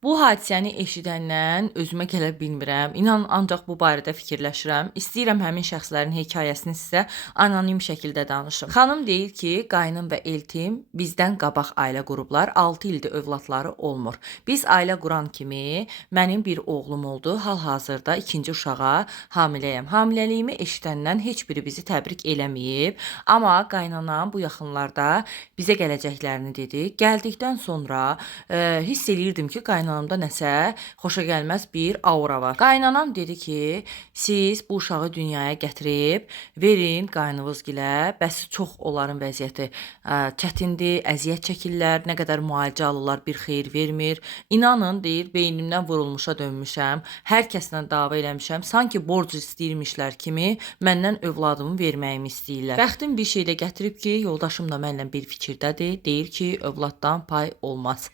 Bu hadisəni eşidəndən özümə gələ bilmirəm. İnan ancaq bu barədə fikirləşirəm. İstəyirəm həmin şəxslərin hekayəsini sizə anonim şəkildə danışım. Xanım deyir ki, qaynım və eltim bizdən qabaq ailə qurublar. 6 ildir övladları olmur. Biz ailə quran kimi mənim bir oğlum oldu. Hal-hazırda ikinci uşağa hamiləyəm. Hamiləliyimi eşidəndən heç biri bizi təbrik eləməyib. Amma qaynanam bu yaxınlarda bizə gələcəklərini dedi. Gəldikdən sonra hiss eləyirdim ki, qaynanamda nəsə xoşagəlməz bir aura var. Qaynanam dedi ki, siz bu uşağı dünyaya gətirib verin qaynınızgilə. Bəs çox onların vəziyyəti çətindir, əziyyət çəkirlər, nə qədər müalicə alırlar, bir xeyir vermir. İnanın, deyir, beynimdən vurulmuşa dönmüşəm. Hər kəslə dava eləmişəm. Sanki borc istəyirmişlər kimi məndən övladımı verməyimi istəyirlər. Bəxtim bir şeydə gətirib ki, yoldaşım da mənlə bir fikirdədir. Deyir ki, övladdan pay olmaz.